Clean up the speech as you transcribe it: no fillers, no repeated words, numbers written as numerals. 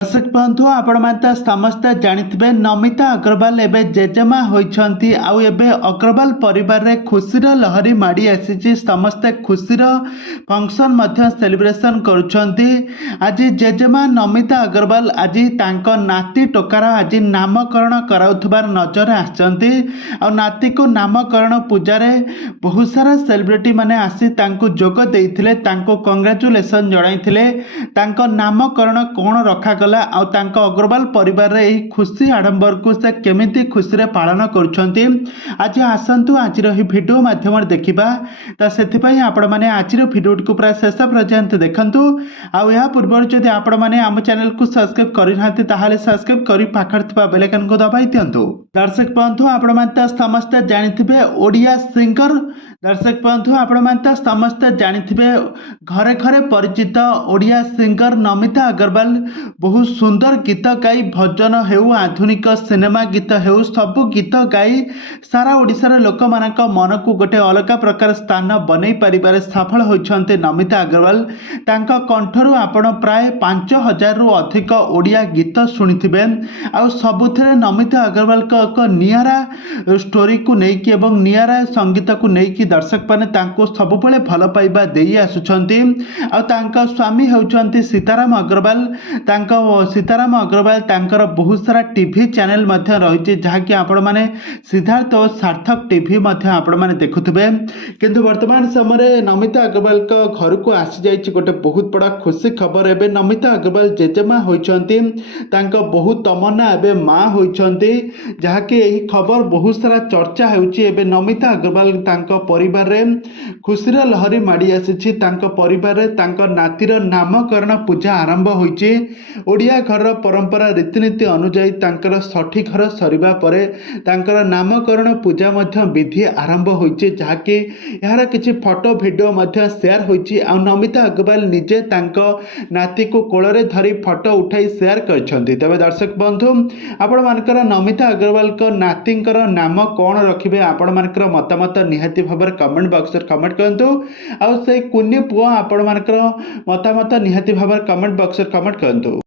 दर्शक बंधु आपण माने समस्ते जानिथिबे नमिता अग्रवाल एबे जेजेमा होइछंती आउ एबे अग्रवाल परिवार रे खुशीर लहरी माड़ी आसीची। समस्ते खुशीर फंक्शन मध्य सेलिब्रेशन करुछंती। आज जेजेमा नमिता अग्रवाल आज तांको नाती टोकार आज नामकरण कराउथबार नजर आछंती। आ नाती को नामकरण पूजा रे बहुत सारा सेलिब्रिटी माने आसी तांको जोग देइथिले, तांको कांग्रेचुलेशन जणाइथिले। तांको नामकरण कोन रखा आ अग्रवाल परिवार रे खुशी आडंबर को से केमिति खुशी रे पालन करुछंती। आज आसंतु आज भिडियो माध्यम देखिबा। त सेथिपई आपण माने आज भिडियो को पूरा शेष पर्यंत देखंतु। आ या पूर्व जदि आपण माने आम चैनल को सब्सक्राइब करि नाथि ताहाले सब्सक्राइब करि पाखर थिबा बेल आइकन को दबाई दियंतु। दर्शक बंधु आपण माने समस्त जानिथिबे ओडिया सिंगर। दर्शक बंधु आपण माने समस्त जानिथिबे घरे घरे परिचित ओडिया सिंगर नमिता अग्रवाल बहुत सुंदर गीत गाई भजन हेउ आधुनिक सिनेमा गीत हेउ सबु गीत गाई सारा ओडिशार लोक मानक मन को गोटे अलग प्रकार स्थान बनै परिबारे सफल होइछन्ते नमिता अग्रवाल। तांका कंठरू आपण प्राय 5000 रु अधिक ओडिया गीत सुनिथिबे। आ सबुथरे नमिता अग्रवाल का एक नियारा स्टोरी को नेकी एवं नियारा संगीत को नेकी दर्शक माने तांको सबुबले भल पाइबा देई आसुछन्ती। आ तांका स्वामी होउछन्ती सीताराम अग्रवाल। तांका सीताराम अग्रवाल तांकर बहुत सारा टीवी चैनल मध्य रही जहाँकि आपण माने सिद्धार्थ और सार्थक टीवी मध्य आपण माने देखुथिबे। किंतु वर्तमान समय नमिता अग्रवाल का घर को आसी जाइछि गोटे बहुत बड़ा खुशी खबर। एबे नमिता अग्रवाल जेजेमा होइछन्ती, तांका बहुत तमन्ना एबे मां होइछन्ती, जहाँकि एही खबर बहुत सारा चर्चा हेउछि। एबे नमिता अग्रवाल तांका परिवार रे खुशीर लहरी माड़ी आसीछि। तांका परिवार रे तांका नातीर नामकरण पूजा आरंभ होइछि। ओडिया घर परंपरा रीतिनीति अनुजाई तांकर षठी घर सरिबा परे तांकर नामकरण पूजा मध्य विधि आरंभ होइछि, जहाँकि यार किछि फोटो वीडियो मध्य शेयर होइछि। आ नमिता अग्रवाल निजे तांको नाती को कोଳରେ धरी फोटो उठाई शेयर करछन्ती। तबे दर्शक बंधु आपण मानकर नमिता अग्रवाल को नातींकर नाम कोन रखिबे आपण मानकर मतामत निहाती भाबर कमेंट बॉक्स रे कमेंट करंतु। आ से कुन्नी पुआ आपण मानकर मतामत निहाती भाबर कमेंट बॉक्स रे कमेंट करंतु।